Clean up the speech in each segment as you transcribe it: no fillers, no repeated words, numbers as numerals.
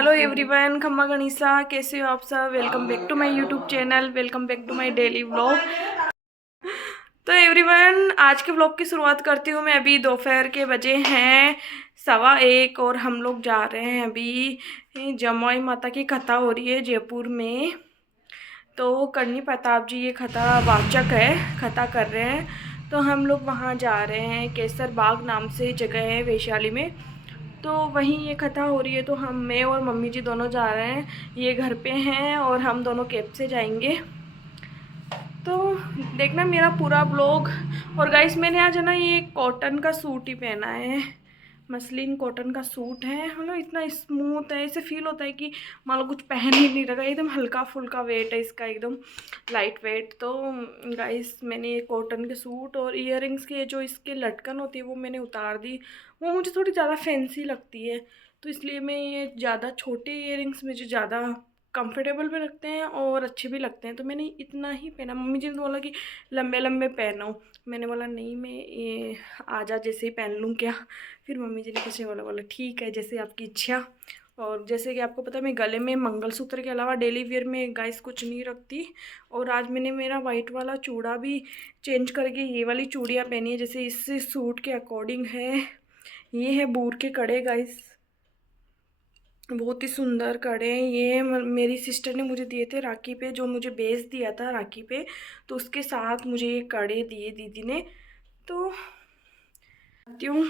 Hello everyone, खम्मा गणिसा, कैसे हो आप सब। Welcome back to my YouTube channel, welcome back to my daily vlog. तो एवरीवन, आज के व्लॉग की शुरुआत करती हूँ मैं। अभी दोपहर के बजे हैं 1:15 और हम लोग जा रहे हैं अभी जमुई माता की कथा हो रही है जयपुर में। तो करनी प्रताप जी ये कथा वाचक है, कथा कर रहे हैं। तो हम लोग वहाँ जा रहे हैं, केसर बाग नाम से जगह है वैशाली में। तो वहीं ये कथा हो रही है, तो मैं और मम्मी जी दोनों जा रहे हैं। ये घर पे हैं और हम दोनों कैब से जाएंगे। तो देखना मेरा पूरा ब्लॉग। और गाइस, मैंने आज है ना ये कॉटन का सूट ही पहना है, मसलिन कॉटन का सूट है। मतलब इतना स्मूथ है, ऐसे फील होता है कि मान लो कुछ पहन ही नहीं रखा। एकदम हल्का फुल्का वेट है इसका, एकदम लाइट वेट। तो गाइस, मैंने ये कॉटन के सूट और इयररिंग्स के जो इसके लटकन होती है वो मैंने उतार दी। वो मुझे थोड़ी ज़्यादा फैंसी लगती है, तो इसलिए मैं ये ज़्यादा छोटे इयररिंग्स मुझे ज़्यादा कंफर्टेबल भी लगते हैं और अच्छे भी लगते हैं। तो मैंने इतना ही पहना। मम्मी जी ने बोला कि लंबे लंबे पहनो, मैंने बोला नहीं, मैं ये आजा जैसे ही पहन लूँ क्या। फिर मम्मी जी ने कुछ बोला ठीक है, जैसे आपकी इच्छा। और जैसे कि आपको पता है, मैं गले में मंगलसूत्र के अलावा डेली वेयर में गाइस कुछ नहीं रखती। और आज मैंने मेरा वाइट वाला चूड़ा भी चेंज करके ये वाली चूड़ियाँ पहनी है, जैसे इस सूट के अकॉर्डिंग है। ये है बूर के कड़े गाइस, बहुत ही सुंदर कड़े हैं ये। मेरी सिस्टर ने मुझे दिए थे राखी पे, जो मुझे बेच दिया था राखी पे, तो उसके साथ मुझे ये कड़े दिए दीदी ने। तो क्यों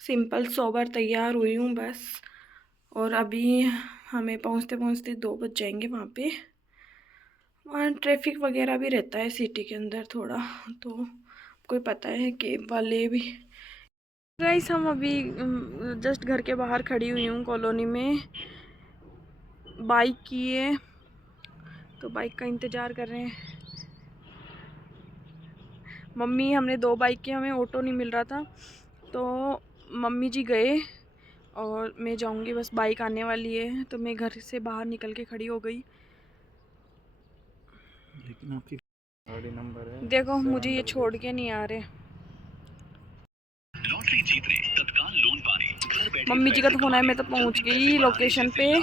सिंपल सोबर तैयार हुई हूँ बस। और अभी हमें पहुँचते पहुँचते 2 बज जाएंगे। वहाँ पे वहाँ ट्रैफिक वगैरह भी रहता है सिटी के अंदर थोड़ा, तो कोई पता है कैब वाले भी। गाइस, हम अभी जस्ट घर के बाहर खड़ी हुई हूँ कॉलोनी में। बाइक की है, तो बाइक का इंतज़ार कर रहे हैं। मम्मी, हमने 2 बाइक की, हमें ऑटो नहीं मिल रहा था, तो मम्मी जी गए और मैं जाऊंगी, बस बाइक आने वाली है। तो मैं घर से बाहर निकल के खड़ी हो गई। लेकिन आपकी गाड़ी नंबर है, देखो मुझे ये छोड़ के नहीं आ रहे। लॉटरी जीतने, तत्काल लोन पाने, घर बैठे मम्मी जी का तो फोन है, मैं तो पहुंच गई लोकेशन पे।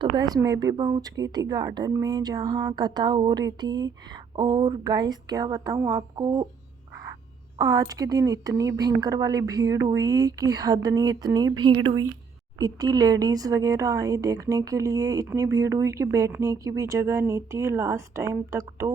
तो गाइस, मैं भी पहुंच गई थी गार्डन में जहां कथा हो रही थी। और गाइस, क्या बताऊं आपको, आज के दिन इतनी भयंकर वाली भीड़ हुई कि हद नहीं, इतनी भीड़ हुई। इतनी लेडीज़ वगैरह आई देखने के लिए, इतनी भीड़ हुई कि बैठने की भी जगह नहीं थी। लास्ट टाइम तक तो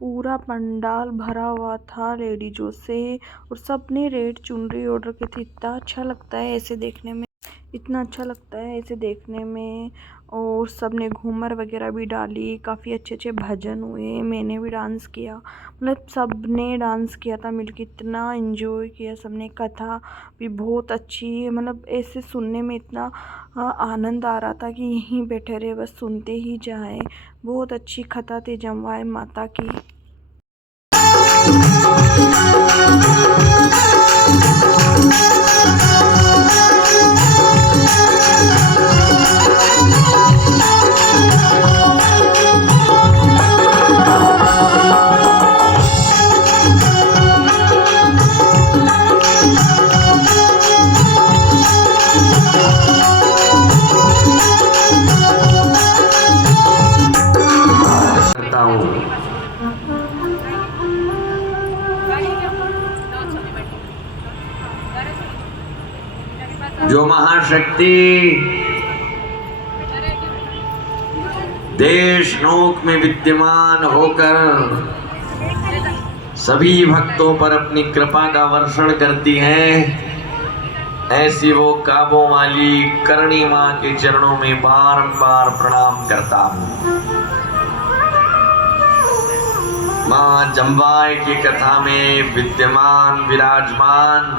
पूरा पंडाल भरा हुआ था लेडीज़ों से, और सब ने रेड चुनरी ओढ़ रखी थी। इतना अच्छा लगता है ऐसे देखने में, इतना अच्छा लगता है ऐसे देखने में। और सब ने घूमर वगैरह भी डाली, काफ़ी अच्छे अच्छे भजन हुए, मैंने भी डांस किया। मतलब सब ने डांस किया था मिलके, इतना एंजॉय किया सब ने। कथा भी बहुत अच्छी है, मतलब ऐसे सुनने में इतना आनंद आ रहा था कि यहीं बैठे रहे बस सुनते ही जाए। बहुत अच्छी कथा थी जमुई माता की। जो महाशक्ति देश नोक में विद्यमान होकर सभी भक्तों पर अपनी कृपा का वर्षण करती है, ऐसी वो काबों वाली करणी माँ के चरणों में बारंबार प्रणाम करता हूँ। माँ जम्बाई की कथा में विद्यमान विराजमान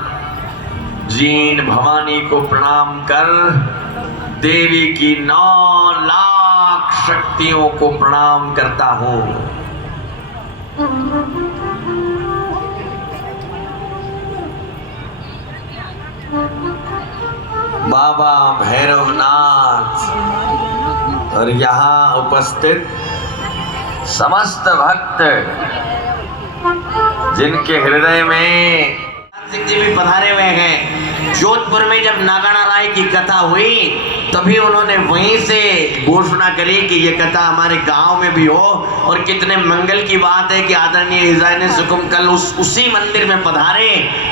जीन भवानी को प्रणाम कर देवी की 9 लाख शक्तियों को प्रणाम करता हूँ। बाबा भैरवनाथ, और यहाँ उपस्थित समस्त भक्त जिनके हृदय में सिंह जी भी पधारे हुए हैं। जोधपुर में जब नागाना राय की कथा हुई तभी उन्होंने वहीं से घोषणा करी कि ये कथा हमारे गांव में भी हो, और कितने मंगल की बात है कि आदरणीय हिजायन सुकुम कल उसी मंदिर में पधारे,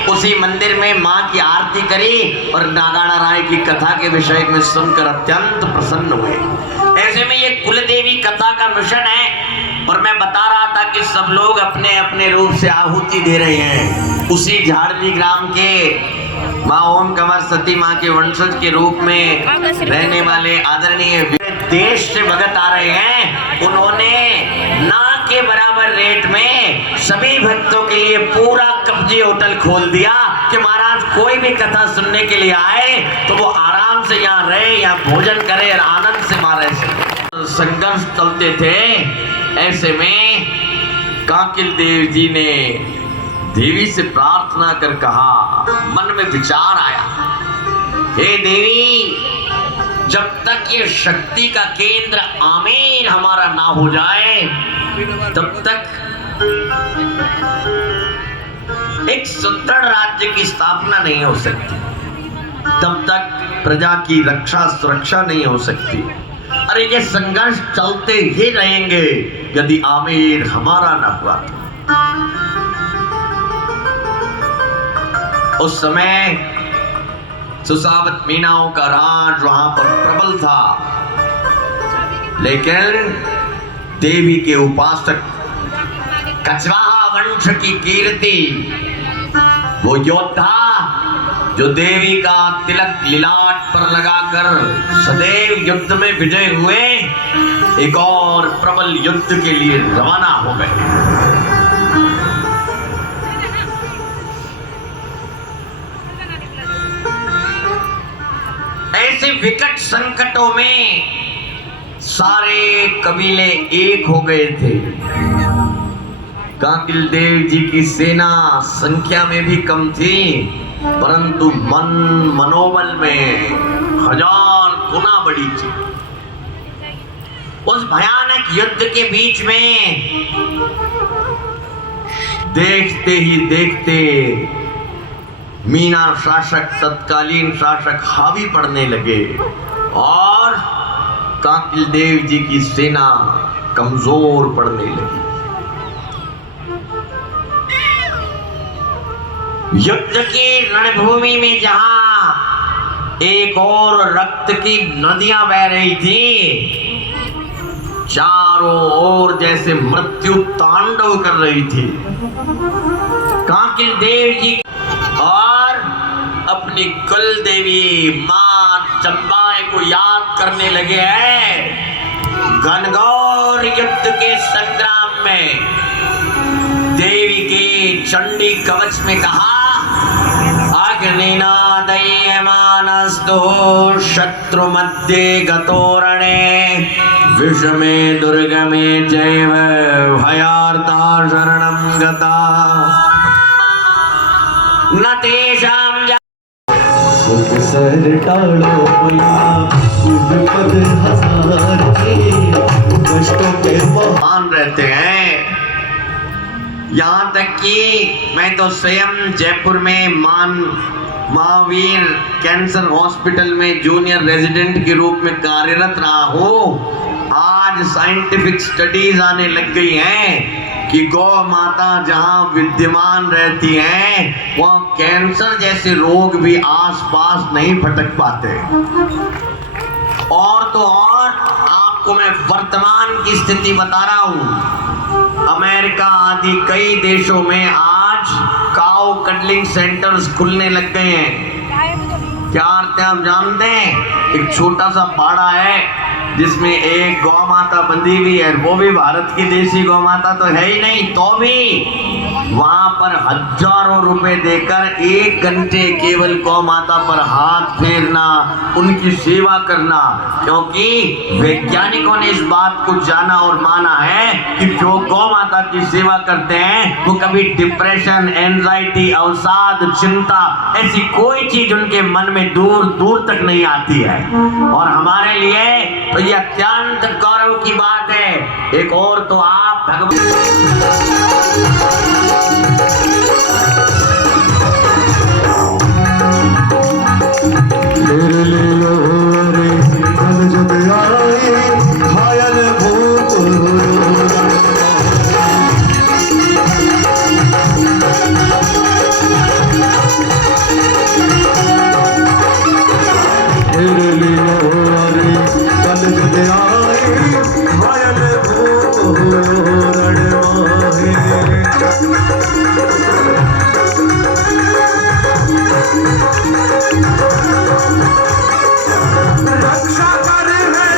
उसी मंदिर में मां की आरती करी और नागाना राय की कथा के विषय में सुनकर अत्यंत प्रसन्न हुए। ऐसे में ये कुलदेवी कथा का मिशन है, और मैं बता रहा था कि सब लोग अपने अपने रूप से आहुति दे रहे हैं। उसी झाड़ली ग्राम के माँ ओम कंवर सती माँ के वंशज के रूप में रहने वाले आदरणीय देश से भगत आ रहे हैं। उन्होंने ना के बराबर रेट में सभी भक्तों के लिए पूरा कब्जे होटल खोल दिया कि महाराज कोई भी कथा सुनने के लिए आए तो वो आराम से यहाँ रहे, यहाँ भोजन करे और आनंद से मारे। संघर्ष चलते थे। ऐसे में काकिल देव जी ने देवी से प्रार्थना कर कहा, मन में विचार आया, हे देवी, जब तक ये शक्ति का केंद्र आमेर हमारा ना हो जाए तब तक एक सुदृढ़ राज्य की स्थापना नहीं हो सकती, तब तक प्रजा की रक्षा सुरक्षा नहीं हो सकती। अरे ये संघर्ष चलते ही रहेंगे यदि आमेर हमारा न हुआ तो। उस समय सुसावत मीनाओं का राज वहां पर प्रबल था, लेकिन देवी के उपासक कछवाहा वंश की कीर्ति, वो योद्धा जो देवी का तिलक लिलाट पर लगाकर सदैव युद्ध में विजय हुए, एक और प्रबल युद्ध के लिए रवाना हो गए। ऐसे विकट संकटों में सारे कबीले एक हो गए थे। काकिल देव जी की सेना संख्या में भी कम थी, परंतु मनोबल में 1000 गुना बड़ी थी। उस भयानक युद्ध के बीच में देखते ही देखते मीना शासक, तत्कालीन शासक हावी पड़ने लगे और काकिल देव जी की सेना कमजोर पड़ने लगी। युद्ध की रणभूमि में जहां एक और रक्त की नदियां बह रही थी, चारों ओर जैसे मृत्यु तांडव कर रही थी। काकिल देव जी और अपनी कुल देवी मां चंबाई को याद करने लगे हैं। घनघोर युद्ध के संग्राम में देवी के चंडी कवच में कहा, अग्निनादयमानस्तु शत्रु मध्ये गतोरणे विषमे दुर्गमे चैव भयार्ता शरणं गता न तेषां सर टालो पद हजार के कष्टों के महान रहते हैं। यहाँ तक कि मैं तो स्वयं जयपुर में महावीर कैंसर हॉस्पिटल में जूनियर रेजिडेंट के रूप में कार्यरत रहा हूँ। आज साइंटिफिक स्टडीज आने लग गई हैं कि गौ माता जहाँ विद्यमान रहती हैं वहाँ कैंसर जैसे रोग भी आसपास नहीं भटक पाते। और तो और आपको मैं वर्तमान की स्थिति बता रहा हूँ, अमेरिका आदि कई देशों में आज काउ कडलिंग सेंटर्स खुलने लग गए हैं। क्या अर्थ है आप जानते हैं? एक छोटा सा बाड़ा है जिसमें एक गौ माता बंधी हुई है, वो भी भारत की देसी गौ माता तो है ही नहीं, तो भी वहां पर हजारों रुपए देकर 1 घंटे केवल गौ माता पर हाथ फेरना, उनकी सेवा करना, क्योंकि वैज्ञानिकों ने इस बात को जाना और माना है कि जो गौ माता की सेवा करते हैं वो कभी डिप्रेशन, एंजाइटी, अवसाद, चिंता ऐसी कोई चीज उनके मन में दूर दूर तक नहीं आती है। और हमारे लिए तो ये अत्यंत गौरव की बात है। एक और तो आप तेरे लिए रे कल जब आए घायल भूत तेरे लिए रे कल जब आए घायल भूत रणवाहे रक्षा करे है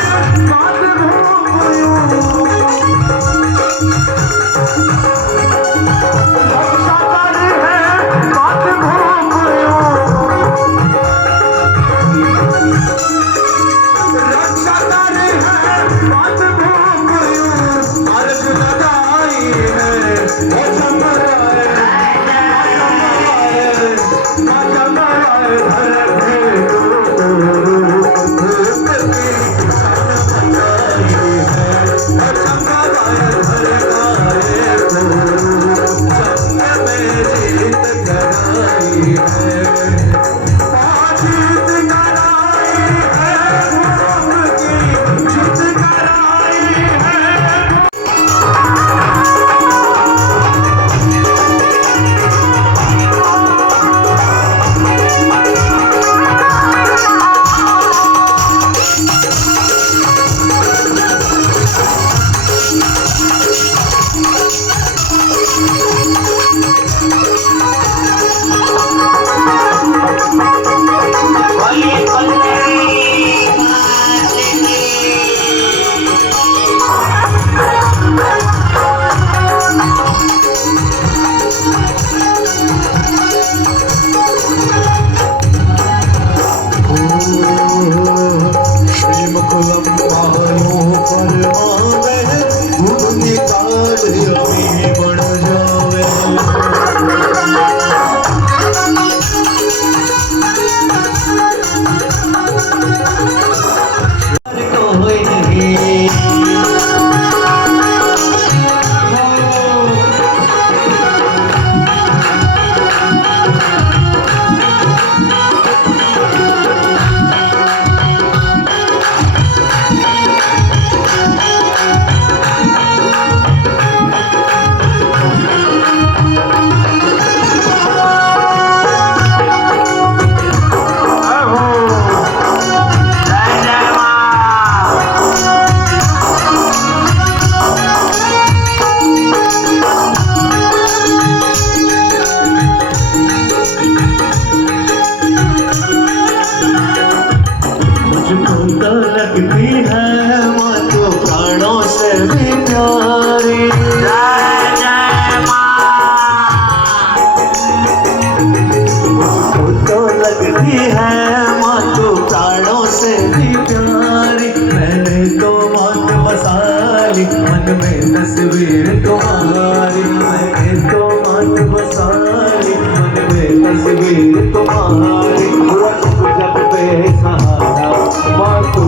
तस्वीर तुम्हारी मैंने तो मन बसाई मन में तस्वीर तुम्हारी हुआ जब बेसहारा माँ तू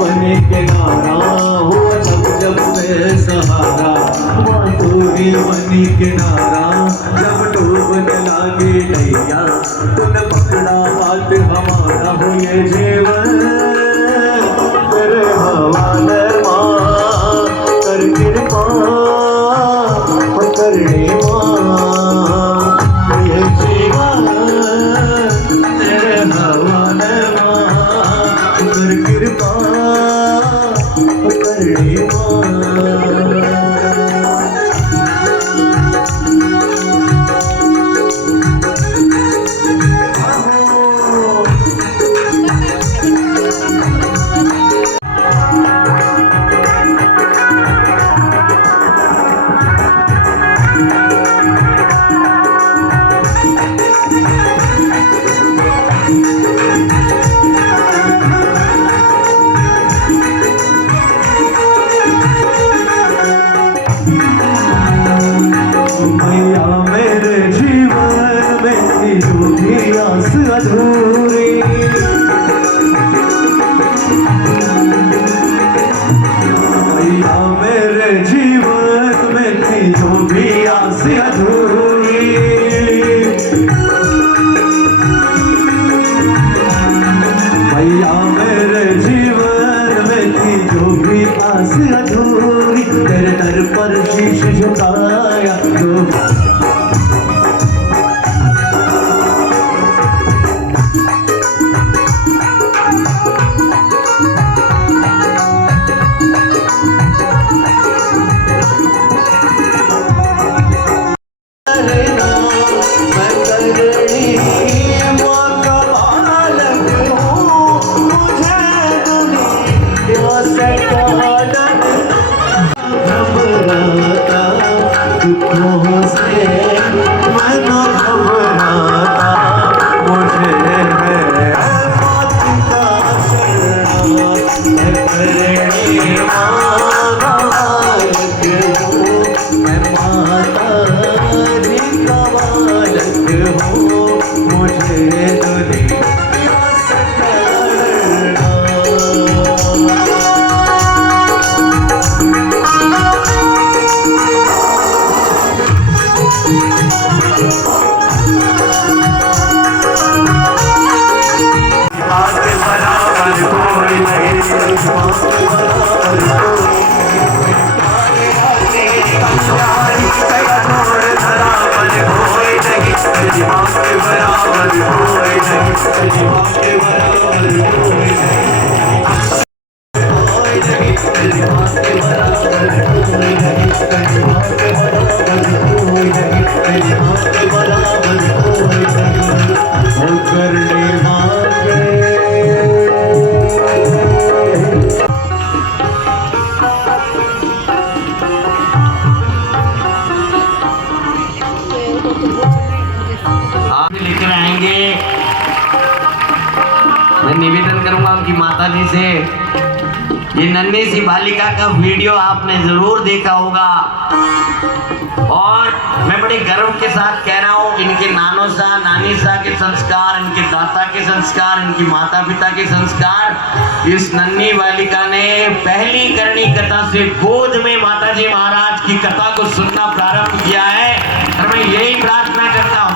बने किनारा हुआ जब बेसहारा माँ तू बनी किनारा जब डूबने लगी नैया तूने पकड़ा हाथ हमारा हो ये जीवन तेरे हवाले कर कृपा करने माँ ये जीवन तेरे हवाले कर कृपा करने माँ पर शीश झुकाया तो आप लेकर आएंगे। मैं निवेदन करूंगा उनकी माता जी से, ये नन्ही सी बालिका का वीडियो आपने जरूर देखा होगा और मैं बड़े गर्व के साथ कह रहा हूँ, इनके नानो सा नानी सा के संस्कार, इनके दाता के संस्कार, इनकी माता पिता के संस्कार, इस नन्ही बालिका ने पहली करनी कथा से गोद में माता जी महाराज की कथा को सुनना प्रारंभ किया है और मैं यही प्रार्थना करता हूँ।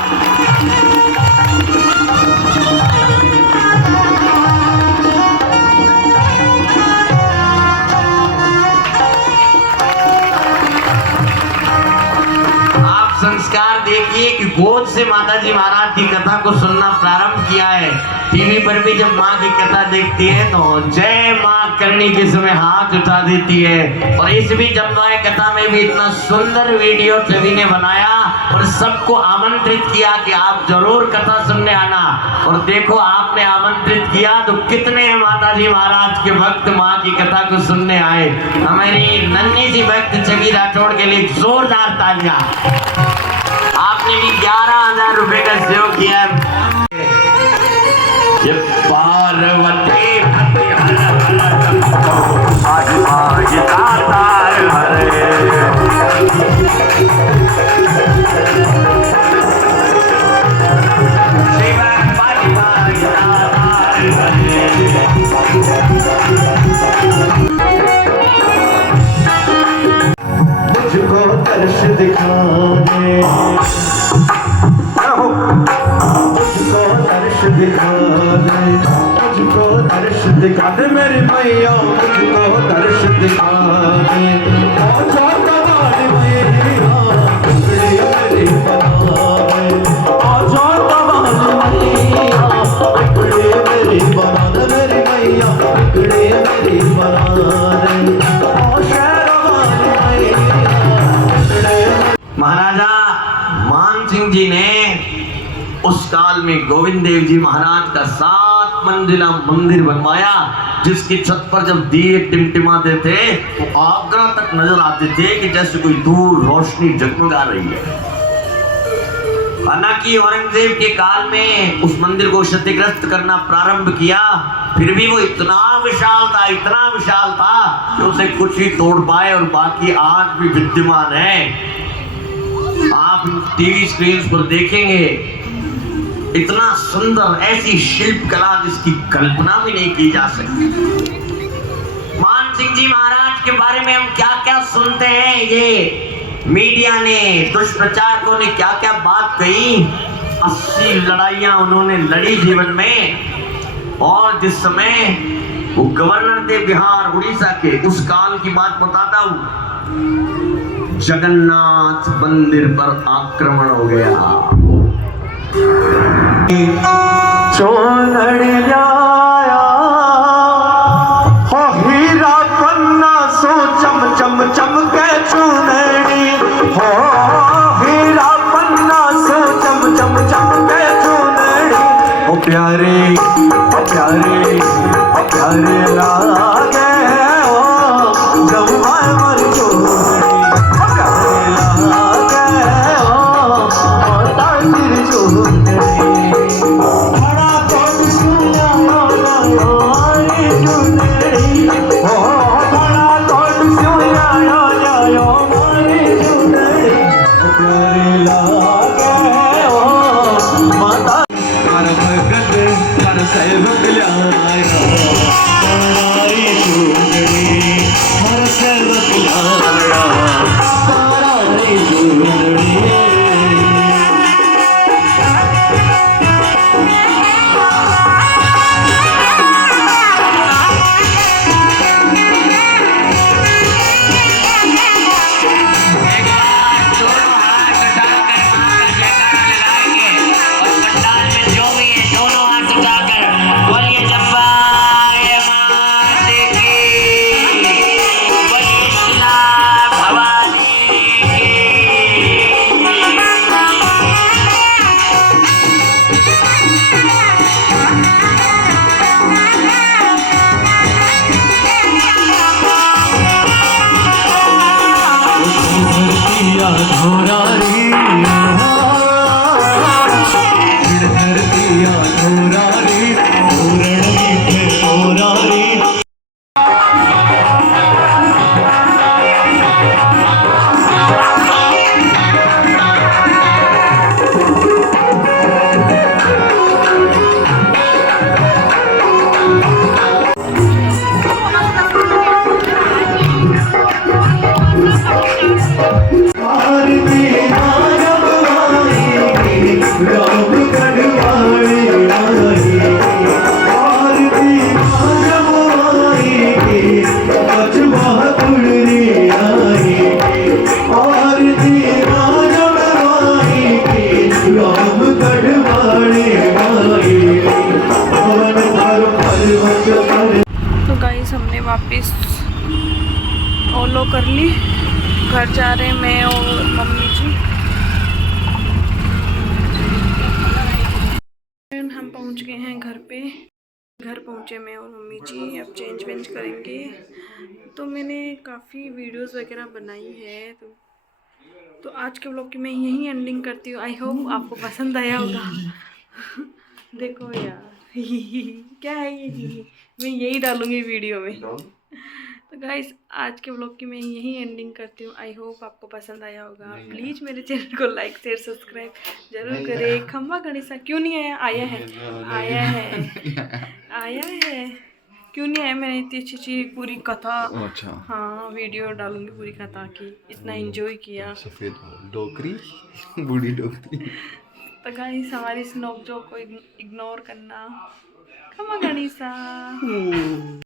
संस्कार देखिए कि गोद से माताजी महाराज की कथा को सुनना प्रारंभ किया है। टीवी पर भी जब माँ की कथा देखती है तो जय माँ करने के समय हाथ उठा देती है। और इस भी जमवाए कथा में भी इतना सुंदर वीडियो सभी ने बनाया और सबको आमंत्रित किया कि आप जरूर कथा सुनने आना। और देखो आपने आमंत्रित किया तो कितने माताजी महाराज के भक्त माँ की कथा को सुनने आए। हमारी नन्ही सी भक्त छवि राठौड़ के लिए जोरदार तालियां। आपने भी 11,000 रुपए का सहयोग किया। ये पार्वती मुझको दर्श दिखाने, मुझको दर्श दिखा दे, मुझको दर्श दिखा दे मेरी मैया, मुझको दर्श दिखा दे। आजा कवाली मैया, टुकड़ी मेरी बना दे, आजा कवाली मैया, टुकड़ी मेरी बना दे, मेरी मैया टुकड़ी मेरी बना दे। महाराजा मान सिंह जी ने उस काल में गोविंद देव जी महाराज का 7 मंजिला मंदिर बनवाया, जिसकी छत पर जब दिए टिमटिमाते थे तो आगरा तक नजर आते थे कि जैसे कोई दूर रोशनी जगमगा रही है। हालांकि औरंगजेब के काल में उस मंदिर को क्षतिग्रस्त करना प्रारंभ किया, फिर भी वो इतना विशाल था कि उसे कुछ ही तोड़ पाए और बाकी आज भी विद्यमान है। आप टीवी स्क्रीन पर देखेंगे इतना सुंदर, ऐसी शिल्प कला जिसकी कल्पना भी नहीं की जा सकती। मान सिंह जी महाराज के बारे में हम क्या क्या सुनते हैं, ये मीडिया ने, दुष्प्रचारकों ने क्या क्या बात कही। 80 लड़ाइयां उन्होंने लड़ी जीवन में। और जिस समय वो गवर्नर थे बिहार उड़ीसा के, उस काल की बात बताता हूं। जगन्नाथ मंदिर पर आक्रमण हो गया। चोनड़ी लाया हो हीरा पन्ना सो चम चम चमके चुनड़ी हो हीरा पन्ना सो चम चम चमके चुनड़ी ओ प्यारे लागे ओ जम्मा मर चुनड़ी ओ प्यारे लागे ओ ताजिर चुनड़ी बड़ा कोट सुना मारी चुनड़ी ओ बड़ा कोट सुना मारी चुनड़ी ओ प्यारे लागे ओ माता कर भगत कर सेवक लाया मारी चुनड़ी हर सेवक लाया मारी चुनड़ी। तो गाइस हमने वापस ओलो कर ली, घर जा रहे हैं मैं और मम्मी जी। हम पहुंच गए हैं घर पे, घर पहुंचे मैं और मम्मी जी। अब चेंज वेंज करेंगे। तो मैंने काफ़ी वीडियोस वगैरह बनाई है, तो आज के व्लॉग की मैं यही एंडिंग करती हूँ। आई होप आपको पसंद आया होगा। देखो यार क्या है ये, मैं यही डालूंगी वीडियो में। तो गाइस आज के व्लॉग की मैं यही एंडिंग करती हूँ। आई होप आपको पसंद आया होगा। प्लीज़ मेरे चैनल को लाइक शेयर सब्सक्राइब जरूर करें। खम्मा गणेशा क्यों नहीं आया? आया है, आया है, आया है। क्यों नहीं आया? मैंने इतनी अच्छी पूरी कथा, अच्छा, हाँ वीडियो डालूंगी पूरी कथा की। इतना एंजॉय किया। सफेद डोकरी, बूढ़ी डोकरी। तो गाइस हमारी इस नोक जोक को इग्नोर करना। खम्मा गणेशा।